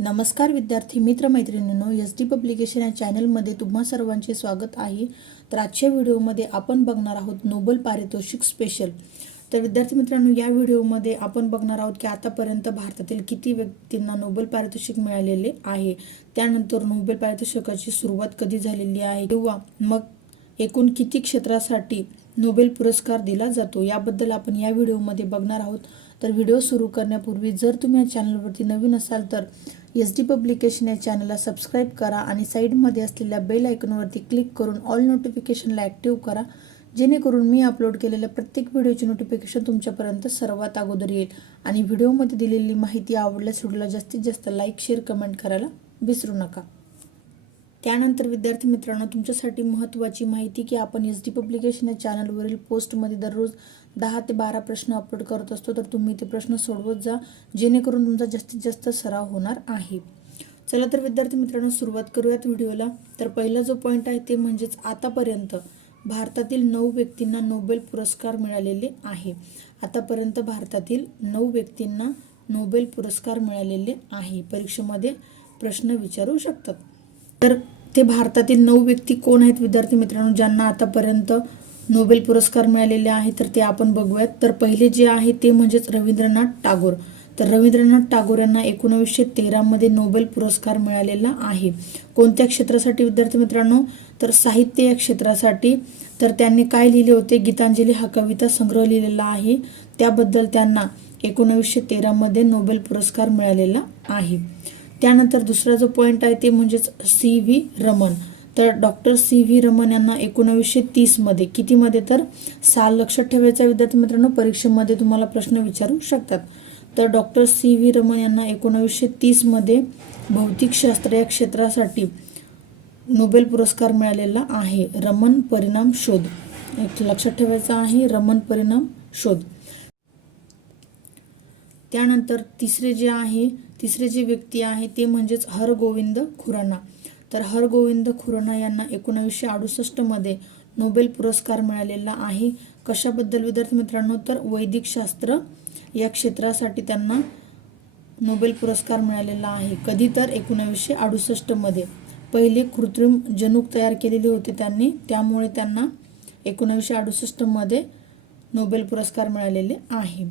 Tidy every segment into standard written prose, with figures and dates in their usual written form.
नमस्कार विद्यार्थी मित्र मैत्रिणींनो, SD पब्लिकेशन या चॅनलमध्ये तुम्हा सर्वांचे स्वागत आहे। तर आजच्या व्हिडिओमध्ये आपण बघणार आहोत नोबेल पारितोषिक स्पेशल। तर विद्यार्थी मित्रांनो, या व्हिडिओमध्ये आपण बघणार आहोत की आतापर्यंत भारतातील किती व्यक्तींना नोबेल पारितोषिक मिळालेले आहे, त्यानंतर नोबेल पारितोषिकाची सुरुवात कधी झालेली आहे किंवा मग एकूण किती क्षेत्रासाठी नोबेल पुरस्कार दिला जातो याबद्दल आपण या व्हिडिओमध्ये बघणार आहोत। तर व्हिडिओ सुरू करण्यापूर्वी जर तुम्ही या चॅनलवरती नवीन असाल तर SD पब्लिकेशन या चॅनलला सबस्क्राइब करा आणि साइडमध्ये असलेल्या बेल आयकॉनवरती क्लिक करून ऑल नोटिफिकेशनला ॲक्टिव्ह करा, जेणेकरून मी अपलोड केलेल्या प्रत्येक व्हिडिओची नोटिफिकेशन तुमच्यापर्यंत सर्वात अगोदर येईल। आणि व्हिडिओमध्ये दिलेली माहिती आवडल्यास व्हिडिओला जास्तीत जास्त लाईक शेअर कमेंट करायला विसरू नका। त्यानंतर विद्यार्थी मित्रांनो, तुमच्यासाठी महत्त्वाची माहिती की आपण SD पब्लिकेशन या चॅनलवरील पोस्टमध्ये दररोज 10 ते 12 प्रश्न अपलोड करत असतो, तर तुम्ही ते प्रश्न सोडवत जा, जेणेकरून तुमचा जास्तीत जास्त सराव होणार आहे। चला तर विद्यार्थी मित्रांनो, सुरुवात करूयात व्हिडिओला। तर पहिला जो पॉईंट आहे ते म्हणजेच आतापर्यंत भारतातील 9 व्यक्तींना नोबेल पुरस्कार मिळालेले आहे। आतापर्यंत भारतातील 9 व्यक्तींना नोबेल पुरस्कार मिळालेले आहे। परीक्षेमध्ये प्रश्न विचारू शकतात। तर ते भारतातील 9 व्यक्ती कोण आहेत विद्यार्थी मित्रांनो, ज्यांना आतापर्यंत नोबेल पुरस्कार मिळालेले आहे, तर ते आपण बघूयात। तर पहिले जे आहे ते म्हणजेच रवींद्रनाथ टागोर। तर रवींद्रनाथ टागोर यांना 1913 मध्ये नोबेल पुरस्कार मिळालेला आहे। कोणत्या क्षेत्रासाठी विद्यार्थी मित्रांनो? तर साहित्य या क्षेत्रासाठी। तर त्यांनी काय लिहिले होते? गीतांजली हा कविता संग्रह लिहिलेला आहे, त्याबद्दल त्यांना 1913 मध्ये नोबेल पुरस्कार मिळालेला आहे। त्यानंतर दुसरा जो पॉईंट आहे ते म्हणजेच CV रमन। तर डॉक्टर CV रमन यांना 1930 मध्ये, कितीमध्ये? तर साल लक्षात ठेवायचा विद्यार्थी मित्रांनो, परीक्षेमध्ये तुम्हाला प्रश्न विचारू शकतात। तर डॉक्टर CV रमन यांना 1930 मध्ये भौतिकशास्त्र या क्षेत्रासाठी नोबेल पुरस्कार मिळालेला आहे। रमन परिणाम शोध एक लक्षात ठेवायचा आहे, रमन परिणाम शोध। त्यानंतर तिसरे जे व्यक्ती आहे ते म्हणजेच हरगोविंद खुराना। तर हरगोविंद खुराना यांना 1968 मध्ये नोबेल पुरस्कार मिळालेला आहे। कशाबद्दल विद्यार्थी मित्रांनो? तर वैदिक शास्त्र या क्षेत्रासाठी त्यांना नोबेल पुरस्कार मिळालेला आहे। कधी? तर 1968 मध्ये। पहिले कृत्रिम जनुक तयार केलेले होते त्यांनी, त्यामुळे त्यांना 1968 मध्ये नोबेल पुरस्कार मिळालेले आहे।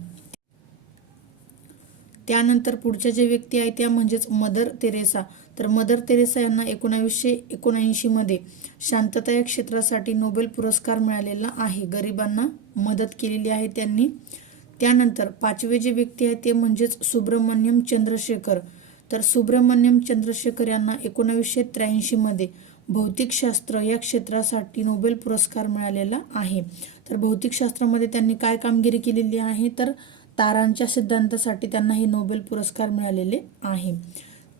त्यानंतर पुढच्या जे व्यक्ती आहेत त्या म्हणजेच मदर तेरेसा। तर मदर तेरेसा यांना 1979 मध्ये शांतता या क्षेत्रासाठी नोबेल पुरस्कार मिळालेला आहे। गरिबांना मदत केलेली आहे त्यांनी। त्यानंतर पाचवे जे व्यक्ती आहेत ते म्हणजेच सुब्रमण्यम चंद्रशेखर। तर सुब्रमण्यम चंद्रशेखर यांना 1983 मध्ये भौतिकशास्त्र या क्षेत्रासाठी नोबेल पुरस्कार मिळालेला आहे। तर भौतिकशास्त्रामध्ये त्यांनी काय कामगिरी केलेली आहे? तर तारांच्या सिद्धांतासाठी त्यांना हे नोबेल पुरस्कार मिळालेले आहे।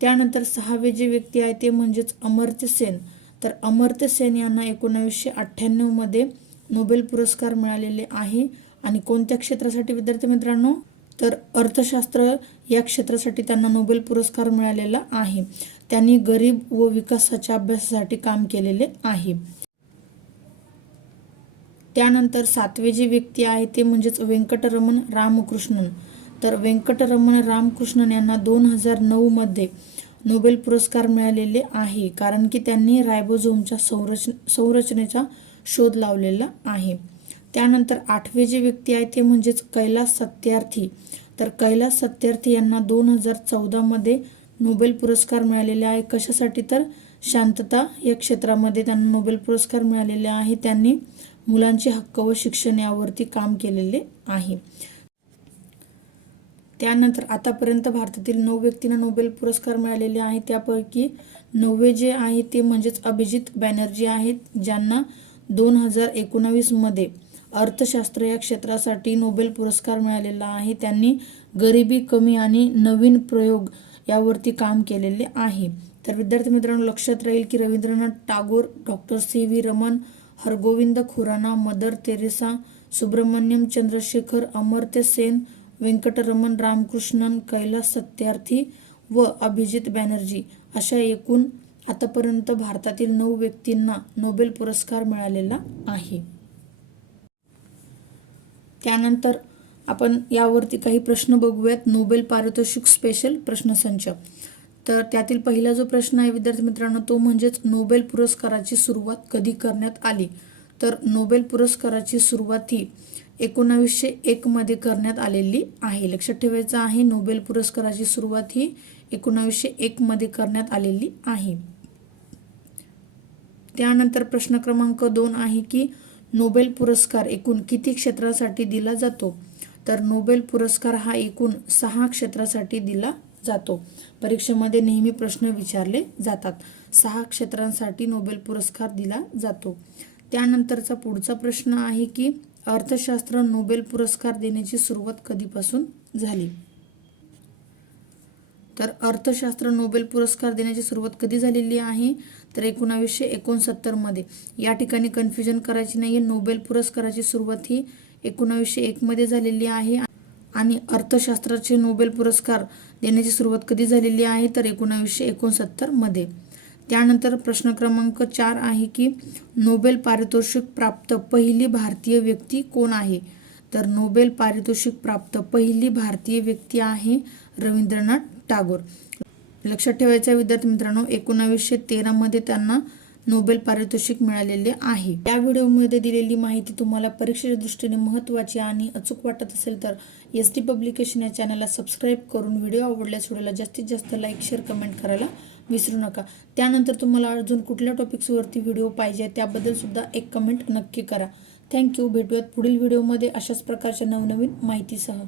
त्यानंतर सहावे जे व्यक्ती आहे ते म्हणजेच अमर्त्य सेन। तर अमर्त्य सेन यांना 1998 मध्ये नोबेल पुरस्कार मिळालेले आहे। आणि कोणत्या क्षेत्रासाठी विद्यार्थी मित्रांनो? तर अर्थशास्त्र या क्षेत्रासाठी त्यांना नोबेल पुरस्कार मिळालेला आहे। त्यांनी गरीब व विकासाच्या अभ्यासासाठी काम केलेले आहे। त्यानंतर सातवे जे व्यक्ती आहे ते म्हणजेच वेंकटरमण रामकृष्णन। तर वेंकटरमण रामकृष्णन यांना 2009 मध्ये नोबेल पुरस्कार मिळालेले आहे, कारण की त्यांनी रायबोझोमच्या संरचनेचा शोध लावलेला आहे। त्यानंतर आठवे जे व्यक्ती आहे ते म्हणजेच कैलास सत्यार्थी। तर कैलास सत्यार्थी यांना 2014 मध्ये नोबेल पुरस्कार मिळालेले आहे। कशासाठी? तर शांतता या क्षेत्रामध्ये त्यांना नोबेल पुरस्कार मिळालेले आहे। त्यांनी मुलांचे हक्क व शिक्षण यावरती काम केलेले आहे। त्यानंतर आतापर्यंत भारतातील 9 व्यक्तींना नोबेल पुरस्कार मिळालेले आहे, त्यापैकी 9वे जे आहे ते म्हणजेच अभिजित बॅनर्जी आहेत, ज्यांना 2019 मध्ये अर्थशास्त्र या क्षेत्रासाठी नोबेल पुरस्कार मिळालेला आहे। त्यांनी गरिबी कमी आणि नवीन प्रयोग यावरती काम केलेले आहे। तर विद्यार्थी मित्रांनो, लक्षात राहील की Rabindranath Tagore, doctor CV Raman, Hargobind Khorana, Mother Teresa, Subrahmanyan Chandrasekhar, Amartya Sen, Venkatraman Ramakrishnan, Kailash Satyarthi व अभिजित बॅनर्जी अशा एकूण आतापर्यंत भारतातील 9 व्यक्तींना नोबेल पुरस्कार मिळालेला आहे। त्यानंतर आपण यावरती काही प्रश्न बघूयात। नोबेल पारितोषिक स्पेशल प्रश्नसंच। तर त्यातील पहिला जो प्रश्न आहे विद्यार्थी मित्रांनो तो म्हणजेच नोबेल पुरस्काराची सुरुवात कधी करण्यात आली. तर नोबेल पुरस्काराची सुरुवात ही 1901 मध्ये करण्यात आलेली आहे. लक्षात ठेवायचं आहे, नोबेल पुरस्काराची सुरुवात ही 1901 मध्ये करण्यात आलेली आहे. त्यानंतर प्रश्न क्रमांक 2 आहे की नोबेल पुरस्कार एकूण किती क्षेत्रासाठी दिला जातो. तर नोबेल पुरस्कार हा एकूण 6 क्षेत्रासाठी दिला जातो. परीक्षेमध्ये नेहमी प्रश्न विचारले जातात. 6 क्षेत्रांसाठी नोबेल पुरस्कार दिला जातो. त्यानंतरचा पुढचा प्रश्न आहे की अर्थशास्त्र नोबेल पुरस्कार देण्याची सुरुवात कधीपासून झाली. तर अर्थशास्त्र नोबेल पुरस्कार देण्याची सुरुवात कधी झालेली आहे. तर 1969 मध्ये. या ठिकाणी कन्फ्युजन करायची नाही. नोबेल पुरस्काराची सुरुवात ही 1901 मध्ये झालेली आहे आणि अर्थशास्त्राचे नोबेल पुरस्कार देण्याची सुरुवात कधी झालेली आहे. तर 1969 मध्ये. त्यानंतर प्रश्न क्रमांक 4 आहे की नोबेल पारितोषिक प्राप्त पहिली भारतीय व्यक्ती कोण आहे. तर नोबेल पारितोषिक प्राप्त पहिली भारतीय व्यक्ती आहे रवींद्रनाथ टागोर. लक्षात ठेवायचं विद्यार्थी मित्रांनो, 1913 मध्ये त्यांना नोबेल पारितोषिक मिळालेले आहे. या व्हिडिओमध्ये दिलेली माहिती तुम्हाला परीक्षेच्या दृष्टीने महत्त्वाची आणि अचूक वाटत असेल तर SD पब्लिकेशन या चॅनलला सबस्क्राईब करून व्हिडिओ आवडल्यास व्हिडिओला जास्तीत जास्त लाईक शेअर कमेंट करायला विसरू नका. त्यानंतर तुम्हाला अजून कुठल्या टॉपिक्सवरती व्हिडिओ पाहिजे त्याबद्दल सुद्धा एक कमेंट नक्की करा. थँक्यू. भेटूयात पुढील व्हिडिओमध्ये अशाच प्रकारच्या नवनवीन माहितीसह.